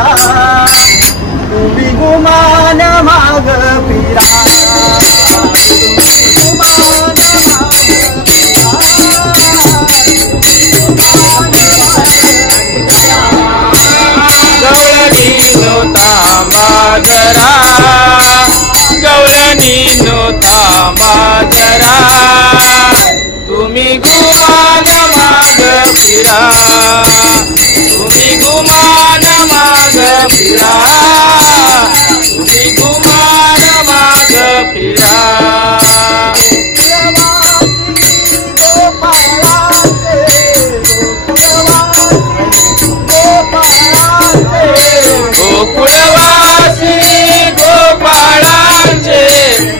जरा तुम्ही गुमान माग फिरा गवळणी नो थांबा जरा तुम्ही गुमान माग फिरा तुम्ही गुमान माग फिरा तुम्ही गुमान माग फिरा गोकुळवासी गोपाळांचे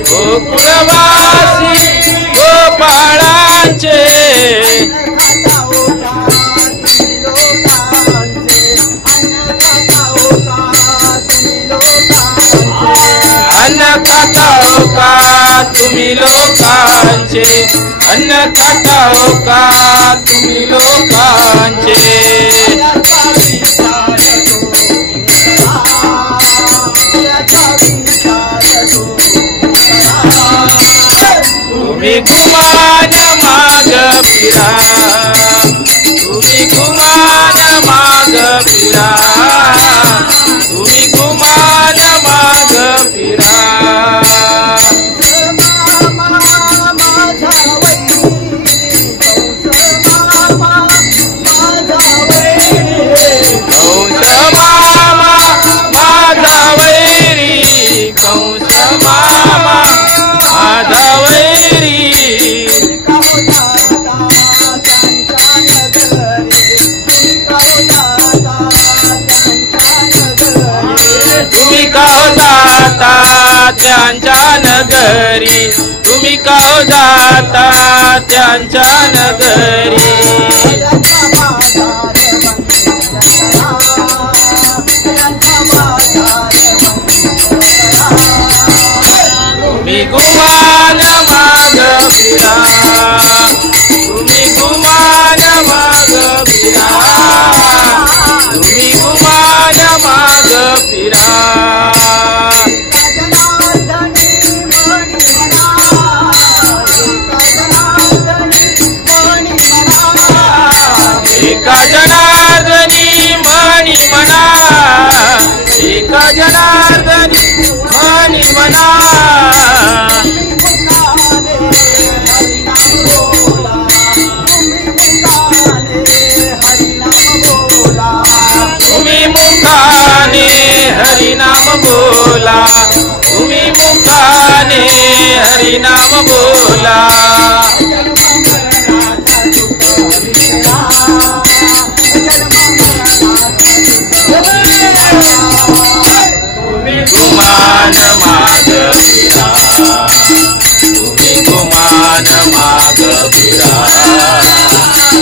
गोकुळवासी गोपाळांचे अन्न खाता हो का तुम्ही लोकांचे अन्न खाता हो का तुम्ही लोकांचे तुम्ही गुमान माग फिरा तुम्ही गुमान माग फिरा तुम्ही गुमान माग फिरा कंस मामा माझा वैरी कंस मामा माझा वैरी तुम्ही का जाता त्यांच्या नगरी तुम्ही का जाता त्यांच्या नगरी तुम्ही गुमान माग फिरा तुम्ही गुमान माग फिरा तुम्ही गुमान माग फिरा एका जनार्दनी मणी म्हणा एका जनार्दनी मणी म्हणा तुम्ही मुखाने हरिनाम बोला तुम्ही मुखाने हरिनाम बोला गुमान माग फिरा तुम्ही गुमान माग फिरा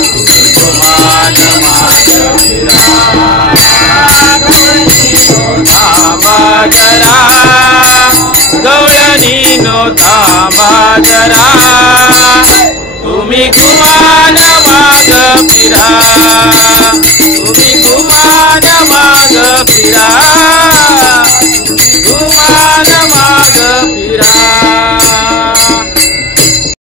तुम्ही गुमान माग फिरा थांबा जरा गवळणी नो थांबा जरा तुम्ही गुमान माग फिरा तुम्ही गुमान माग फिरा गुमान माग फिरा